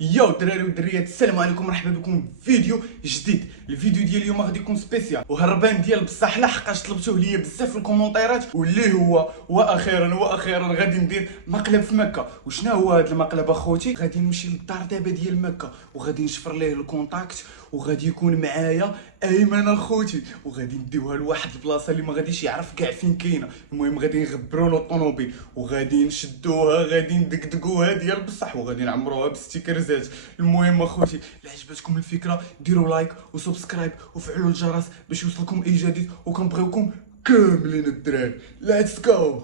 ياو الدراري والدريات، السلام عليكم، مرحبا بكم في فيديو جديد. الفيديو ديال اليوم غادي يكون سبيسيال وهربان ديال بصح لحقاش طلبتوه ليا بزاف في الكومونتيرات، واللي هو واخيرا غادي ندير مقلب في مكه. وشنو هو هذا المقلب اخوتي؟ غادي نمشي للدار دابا ديال مكه وغادي نشفر ليه الكونتاكت وغادي يكون معايا ايمن اخوتي، وغادي نديوها لواحد البلاصه اللي ما غاديش يعرف كاع فين كاينه. المهم غادي نغبروا له الطوموبيل وغادي نشدوها، غادي ندقدقوها ديال بصح وغادي نعمروها بستيكرزات. المهم اخوتي، الا عجبتكم الفكره ديروا لايك وسبسكرايب وفعلوا الجرس باش يوصلكم اي جديد، وكنبغيوكم كاملين الدراري. ليتس جو.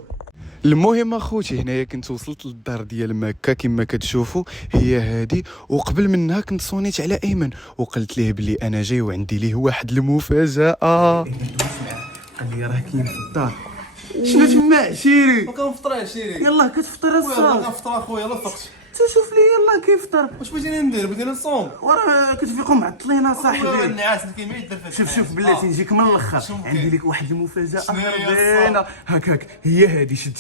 المهم اخوتي، هنايا كنت وصلت للدار ديال مكه كما كتشوفوا، هي هادي. وقبل منها كنت صونيت على ايمن وقلت ليه بلي انا جاي وعندي ليه واحد المفاجاه. قال لي راه كاين في الدار. شنو تما عشيري؟ ما كنفطر عشيري. يلاه كتفطر خويا الصاف. كنفطر اخويا، لا فقت. تشوف لي يلاه كيفطر. واش بغيتيني ندير؟ بغيتيني نصوم؟ وراه كتفيقوا معطلين خويا صاحبي. النعاس اللي كيما يدير في شوف بلاتي نجيك من الاخر، شنو عندي كاين؟ لك واحد المفاجاه شنو هي خربانه. هكاك هي هادي. شد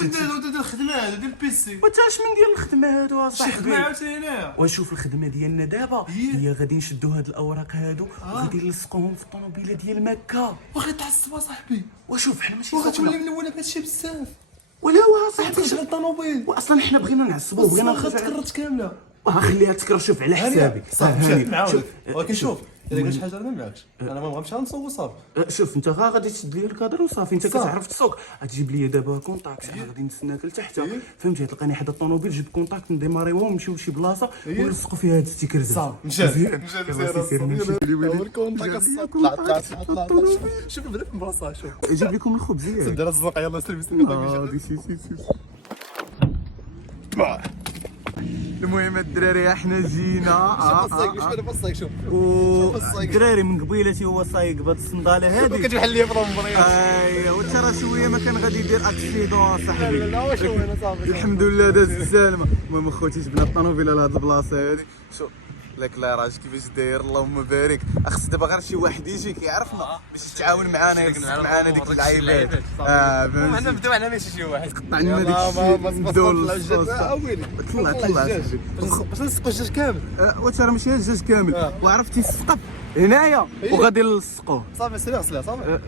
دير الخدمه هذا ديال البيسي. وانت اش من ديال الخدمه هادو شي اصاحبي؟ خدمه عاوتاني هنايا. وشوف الخدمه ديالنا دابا هي غادي نشدو هاد الاوراق هادو وغادي نلصقوهم في الطوموبيله ديال مكه. واخا تعصب اصاحبي، وشوف حنا ماشي وغتولي صاحبنا من الاول هادشي بزاف. ولا هو صاحبي. تشغل الطوموبيل واصلا حنا بغينا نعصبوه، بغينا واخا تكرت كامله. خليها تكره. شوف على حسابي. صافي هاني. مشات معاودك. ولكن شوف. شوف الا قال شي حاجه انا معاكش، انا ما بغيتش نصوب صافي. شوف انت غادي تشد لي الكادر وصافي. انت صافي. كتعرف تسوق، غتجيب لي دابا كونتاكت. انا غادي نستناك لتحت، فهمتي؟ تلقاني حدا الطوموبيل، جيب كونتاكت نديماريوهم ونمشيو لشي بلاصه ونلصقوا فيها هاد الستيكر. صافي مشات شوف بدا في البلاصه. شوف جيب لكم الخبز. دير الزنقه، يلاه سير المهم الدراري احنا جينا. شوف الصايق، شوف انا بالصايق. شوف الدراري من قبيلتي هو صايق بهاد الصنداله هادي. كتبحال ليا في الامبريلا. ايوا وانت راه شويه ما كان غادي يدير اكسيدون صاحبي. لا واش هو انا صافي. الحمد لله داز السالمه. المهم اخوتي جبنا الطوموبيله لهاد البلاصه هادي. شوف لك لا راجل كيفاش داير، اللهم بارك. خص دابا غير شي واحد يجي كيعرفنا باش يتعاون معانا، يقص معانا ديك اللعيبات. حنا فهمتي؟ نبداو على ماشي شي واحد. قطع لنا ديك الشيء ندوو للصوص. ويلي طلع صاحبي. باش نسقوا الدجاج كامل. واش راه ماشي الدجاج كامل، وعرفتي السقف هنايا وغادي نلصقوه. صافي سير غسلها صافي.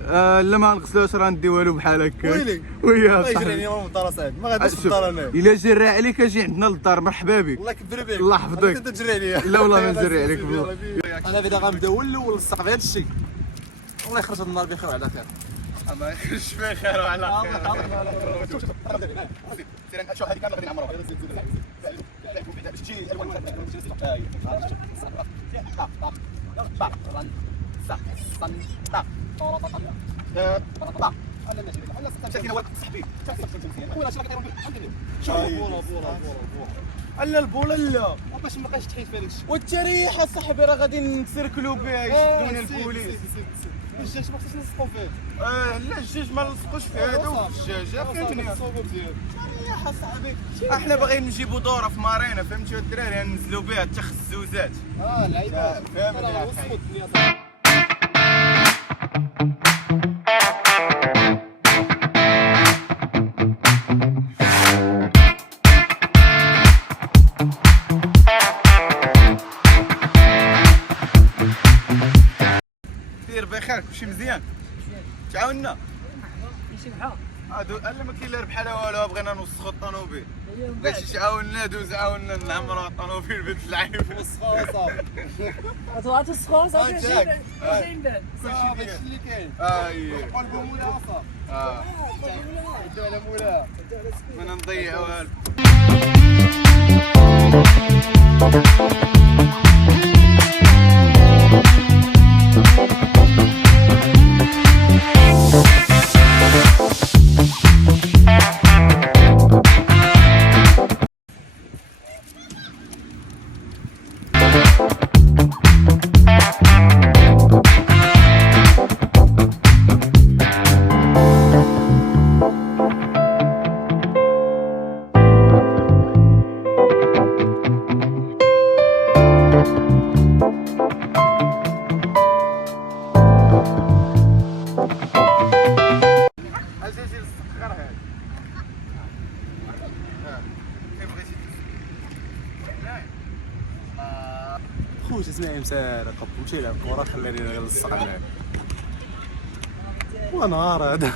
لا ما نغسلوش، راه نديوها له بحال هكا. ويلي. ويا يجري صاحبي. عليا ماما الدار صاحبي، ما غاديش في الدار انايا. الا جرى عليك اجي عندنا للدار، مرحبا بك. الله يكبر بك. الله يحفظك. انت تجري عليا. لا والله ما نجري عليك بالله. انا بدا غنبداو الاول نلصق في هذا الشيء. الله يخرج النار بخير وعلى خير. ما يخرجش بخير وعلى خير. شوف هذه كامله غادي نعمروها. الا البوله لا باش ما بقاش تحيد في هذاك الشيء. والتريحه صاحبي، راه غادي نتسركلوا بها يشدونا البوليس. الدجاج ما خصناش نلصقوا فيه. لا الدجاج ما نلصقوش في هذا، والدجاجه فهمتني. نصوبوا مزيان. تريحه صاحبي. احنا باغيين نجيبوا دوره في مارينا، فهمتي الدراري، ننزلوا بها التخزوزات. اللعيبه فهمت يا وصفوا الدنيا. دير بخير، كلشي مزيان. تعاوننا. ماشي بحال هادو الا ما كاين لا ربح لا والو، بغينا نوسخوا الطوموبيل. بغيتي تعاوننا دوز عاوننا نعمروا الطوموبيل بنت اللعيبه. وصفها صافي. غتبغى تسخن صافي جاك. شي نبان كلشي هادشي داير. اللي كاين. اي قلبوا مولاها صافي. بداو على مولاها. ما نضيعوها. خوتي اسمعي مسارق مشي يلعب كره خلاني نلصق معاك ونهار هذا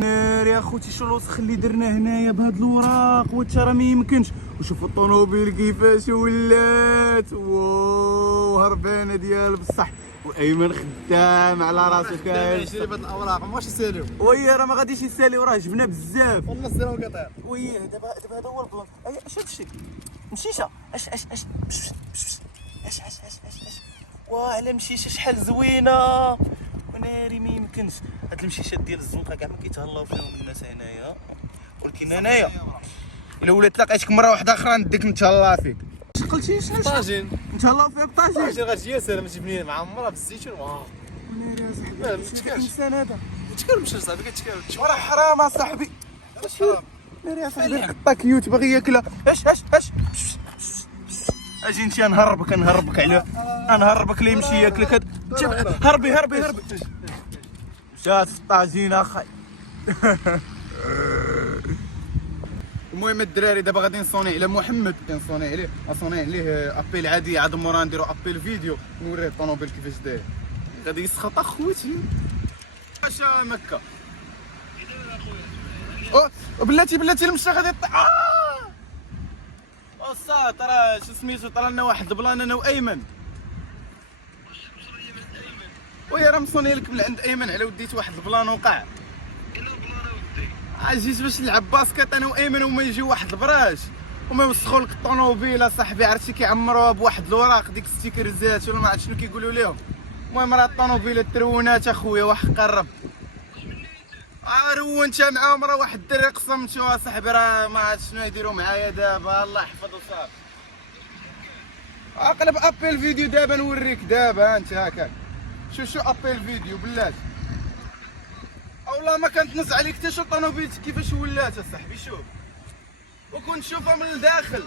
نار يا خوتي شو الوسخ اللي درنا هنايا بهاد الوراق وانت راه ما يمكنش. وشوف الطوموبيل كيفاش ولات، واو هربانه ديال بصح. وايمن خدام على راسو كاين. شري بهاد الاوراق ماش يساليو ويا راه ما غاديش يساليو، راه جبنا بزاف. والله سيرو قطير. ويا دابا هذا هو البلان. اش هادشي مشيشه اش واه مشيشه شحال زوينه وناري ما يمكنش. هاد المشيشات ديال الزنقه كاع ما كيتهلاو فيهم الناس هنايا، ولكن انايا الا ولات لقيتك مره واحده اخرى نديك نتهلا فيك. قلتي شنو طاجين نتهلاو فيك طاجين غاتجي ياسر ماشي بنين معمره بالزيتون واو وناري يا صاحبي ما متكلمش الانسان هذا تكرمش صاحبي كتكرم وراه حرام اصاحبي. حرام ناري يا صاحبي قطه كيوت باغي ياكلها. اش اجي انت نهربك على نهربك لي يمشي ياكلك. هربي مشات في الطاجين اخاي. المهم الدراري دابا غادي نصوني على محمد، كنصوني عليه ابيل عادي عاد مورا نديرو ابيل فيديو نوريه الطوموبيل كيفاش داير. غادي يسخط اخوتي اش مكه. بلاتي المشى غادي صا ترى شو سميتو طرا لنا واحد البلان انا وايمن. ويا راه مصوني لك من عند ايمن على وديت واحد البلان وقع. جيت باش نلعب باسكيت انا وايمن وما يجي واحد البراش وما يوسخوا لك الطوموبيل اصاحبي. عرفتي كيعمروها بواحد الوراق ديك ستيكرزات ولا ما عرفت شنو كيقولوا لهم. المهم راه الطوموبيل ترونات اخويا وحق الرب. رونت معاهم راه واحد الدري قسمتو اصاحبي راه ما عرفت شنو يديروا معايا دابا الله يحفظو صافي. اقلب ابيل فيديو دابا نوريك دابا انت هاكاك. شو ابيل فيديو بلاتي والله ما كنتنص عليك حتى شو الطوموبيل كيفاش ولات اصاحبي. شوف وكنت شوفها من الداخل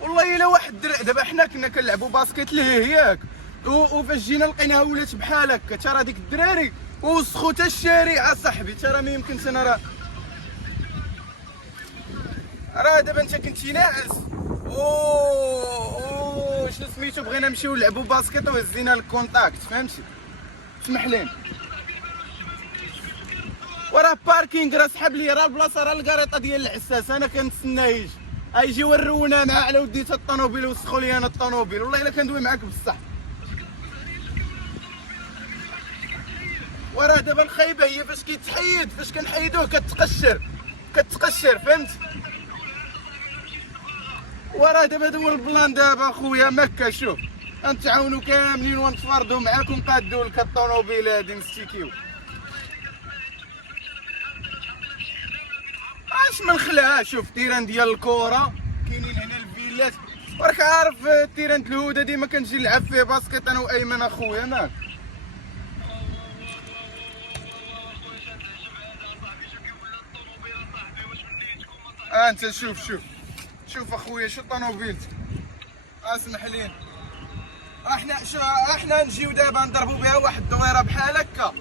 والله الا واحد الدرع. دابا حنا كنا كنلعبوا باسكيت لهيه ياك وفاش جينا لقيناها ولات بحال هكا. ترى ديك الدراري وسخوا حتى الشارع اصاحبي. ترى ما يمكنش انا راه دابا انت كنتي ناعس شنو سميتو بغينا نمشيو نلعبوا باسكيت وهزينا الكونتاكت فهمتي. اسمح لي وراه باركينغ راه سحب لي راه البلاصه راه الكاريطه ديال العساس انا كنتسناه يجي ورونا معاه على وديت الطوموبيل وسخوا لي انا الطوموبيل. والله الا كندوي معاك بصح. وراه دابا الخايبه هي فاش كيتحيد فاش كنحيدوه كتقشر فهمت. وراه دابا هذا هو البلان دابا خويا مكه. شوف نتعاونوا كاملين ونتفاردوا معاك ونقادوا لك الطوموبيل هادي نستيكيو. اش من خلعها. شوف تيران ديال الكره كاينين هنا الفيلات وراك عارف تيران الهوده ديما كنجي نلعب فيه باسكيت انا وايمن اخويا ماك. انت شوف اخويا شو طوموبيلتك. اسمح لي احنا نجيو دابا نضربوا بها واحد الدويره بحال هكا.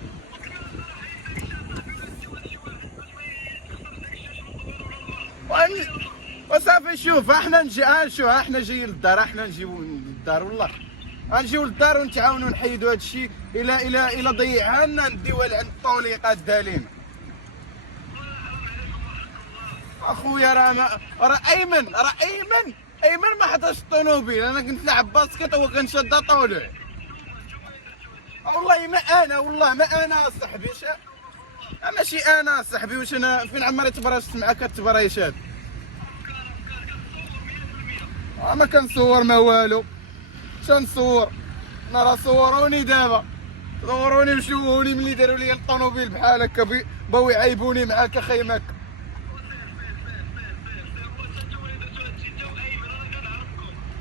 وصافي شوف احنا نجي احنا جايين للدار. احنا نجيو للدار والله غنجيو للدار ونتعاونوا نحيدوا هذا الشيء. الا ضيعها لنا نديوها لعند الطوليقات دالين اخويا. راه ايمن ما حضرش الطوموبيل. انا كنت نلعب باسكيت وهو كنشد طولع. والله ما انا صاحبي ماشي انا صاحبي. واش انا فين عمري تبرشت معاك التبريشات. ما كنصور ما والو. شنصور انا راه صوروني دابا وشوفوني ملي داروا لي الطوموبيل بحال هكا بغاو يعيبوني معاك اخي مكه.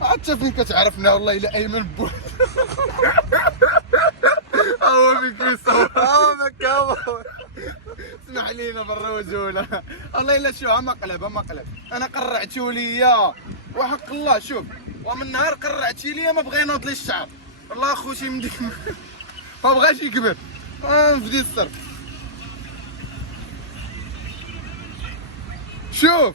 حتى فين كتعرفنا والله الا ايمن بو. هو فين كيصور مكه. اسمح لينا بالرجوله والله الا شو مقلب انا قرعتو ليا وحق الله. شوف ومن نهار قرعتي ليا ما بغى ينوض لي الشعر والله اخوتي من ديك ما بغاش يكبر نفدي الصرف. شوف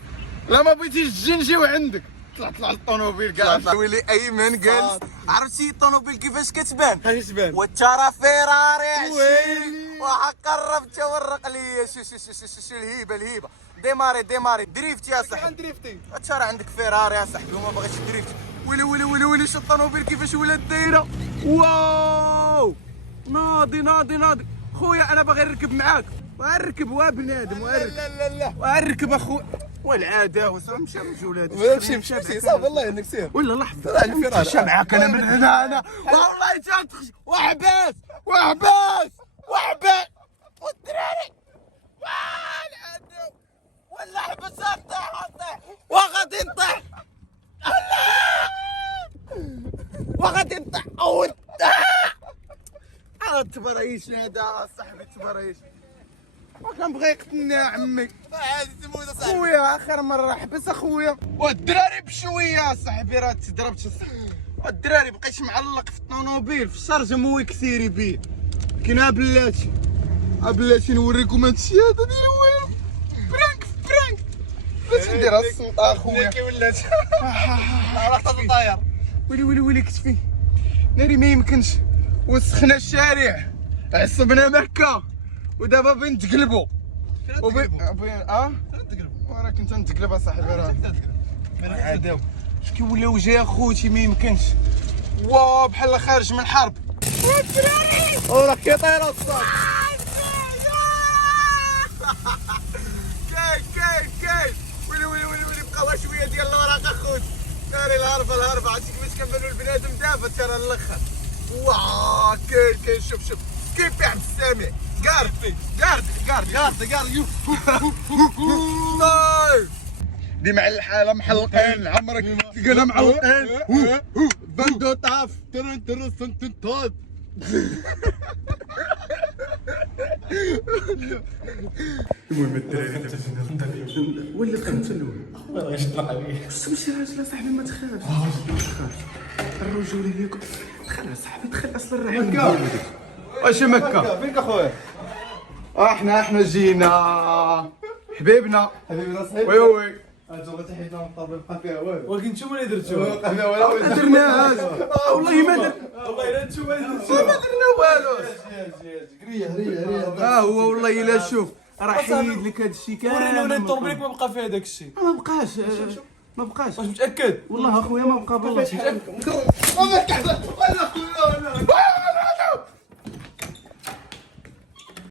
لا ما بغيتيش تجي نجيو عندك طلع الطوموبيل كاع ويلي ايمن جالس. عرفتي الطوموبيل كيفاش كتبان؟ كيفاش تبان؟ وترى فيراري عشيك ويلي. وقرب تورق لي. شو الهيبه ديماري دريفت يا صاحبي. دريفتي ترى عندك فيراري يا صاحبي وما بغيتش دريفت. ويلي شو الطوموبيل كيفاش ولات دايره. واو ناضي خويا انا باغي نركب معاك. وغنركب وا بنادم لا وغنركب اخويا. والعاده وسام رجولات مشي صافي والله انك سير ولا لحظه طلع لي فيراري. مشى معاك انا من هنا انا والله تنتخش. وحباس والدراري والعدو ولا حبس طيح وغادي نطيح وغادي نطيح او تبريش هذا صاحبي تبريش وكنبغي يقتلني يا عمي. عادي تموت اصاحبي. خويا اخر مره حبس اخويا. والدراري بشويه صاحبي راه تضربت. والدراري بقيت معلق في الطوموبيل في الشارجه موي كثيري بيه. كاين بلاتي نوريكم هاد الشيء هذا ديال والو. برانك بلاتي نديرها السلطه اخويا كي ولات رحت الطاير. ويلي كتفي ناري ما يمكنش. وسخنا الشارع عصبنا مكه ودابا بين تقلبوا وانا كنت نتقلب اصاحبي راه عاداو كي ولاو جاي اخوتي ما يمكنش. واو بحال خارج من حرب. والدراري وراه كيطير الصاط. كاين ويلي بقاو شويه ديال الوراق اخوتي. ناري الهربه عرفتي كيفاش كنبانو البنادم دابا ترى الاخر. واه كاين شوف كيف عبد السامع قارد يو دي مع الحاله محلقين عمرك تلقانا معلقين بندو طاف ترى سنتنطاد. المهم الدراري ولا فهمت الاول والله يشطح عليك. تمشي راجل صاحبي ما تخافش. الرجوله ديالك دخل صاحبي دخل اصلا راه مكة. واش مكه فينك اخويا؟ احنا جينا حبيبنا حبيبي صحيح. وي انتم تحيدنا من الطابه بقى فيها والو. ولكن نتوما اللي درتوها ما درناهاش والله ما درنا والله الا نتوما اللي ما درتوها درنا والو. هريه هو والله الا شوف راه حيد لك هذا الشيء كامل. ورينا ولا الطوموبيل ما بقى فيها داك الشيء. ما بقاش واش متاكد؟ والله اخويا ما بقى والله. ما